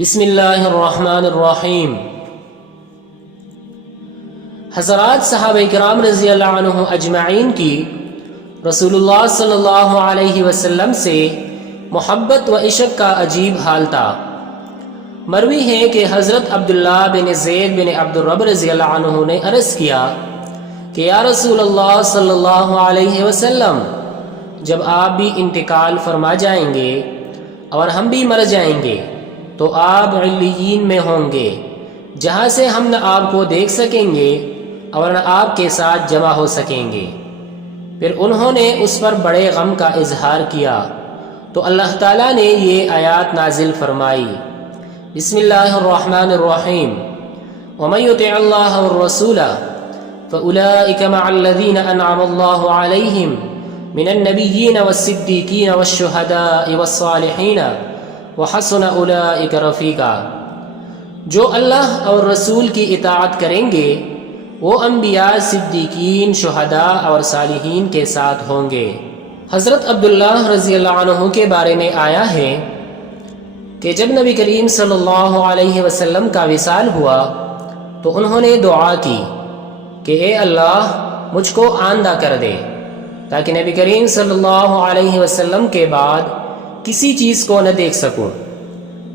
بسم اللہ الرحمن الرحیم۔ حضرات صحابہ کرام رضی اللہ عنہ اجمعین کی رسول اللہ صلی اللہ علیہ وسلم سے محبت و عشق کا عجیب حال تھا۔ مروی ہے کہ حضرت عبداللہ بن زید بن عبد الرب رضی اللہ عنہ نے عرض کیا کہ یا رسول اللہ صلی اللہ علیہ وسلم، جب آپ بھی انتقال فرما جائیں گے اور ہم بھی مر جائیں گے تو آپ علیین میں ہوں گے، جہاں سے ہم نہ آپ کو دیکھ سکیں گے اور نہ آپ کے ساتھ جمع ہو سکیں گے۔ پھر انہوں نے اس پر بڑے غم کا اظہار کیا تو اللہ تعالیٰ نے یہ آیات نازل فرمائی۔ بسم اللہ الرحمن الرحیم۔ ومن یطع اللہ والرسول فأولئک مع الذین انعم اللہ علیہم من النبیین والصدیقین والشہداء والصالحین وحسن اولئک رفیقا۔ جو اللہ اور رسول کی اطاعت کریں گے وہ انبیاء، صدیقین، شہداء اور صالحین کے ساتھ ہوں گے۔ حضرت عبداللہ رضی اللہ عنہ کے بارے میں آیا ہے کہ جب نبی کریم صلی اللہ علیہ وسلم کا وصال ہوا تو انہوں نے دعا کی کہ اے اللہ مجھ کو آندہ کر دے، تاکہ نبی کریم صلی اللہ علیہ وسلم کے بعد کسی چیز کو نہ دیکھ سکوں۔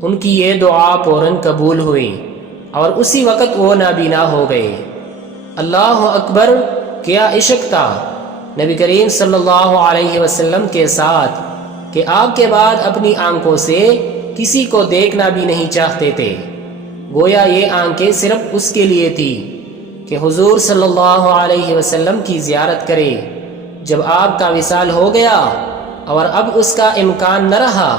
ان کی یہ دعا فوراً قبول ہوئی اور اسی وقت وہ نابینا ہو گئے۔ اللہ اکبر، کیا عشق تھا نبی کریم صلی اللہ علیہ وسلم کے ساتھ کہ آپ کے بعد اپنی آنکھوں سے کسی کو دیکھنا بھی نہیں چاہتے تھے۔ گویا یہ آنکھیں صرف اس کے لیے تھی کہ حضور صلی اللہ علیہ وسلم کی زیارت کرے۔ جب آپ کا وصال ہو گیا اور اب اس کا امکان نہ رہا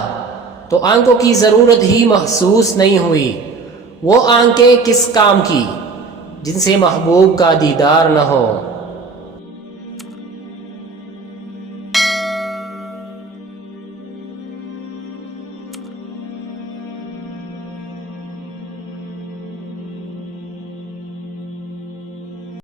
تو آنکھوں کی ضرورت ہی محسوس نہیں ہوئی۔ وہ آنکھیں کس کام کی جن سے محبوب کا دیدار نہ ہو۔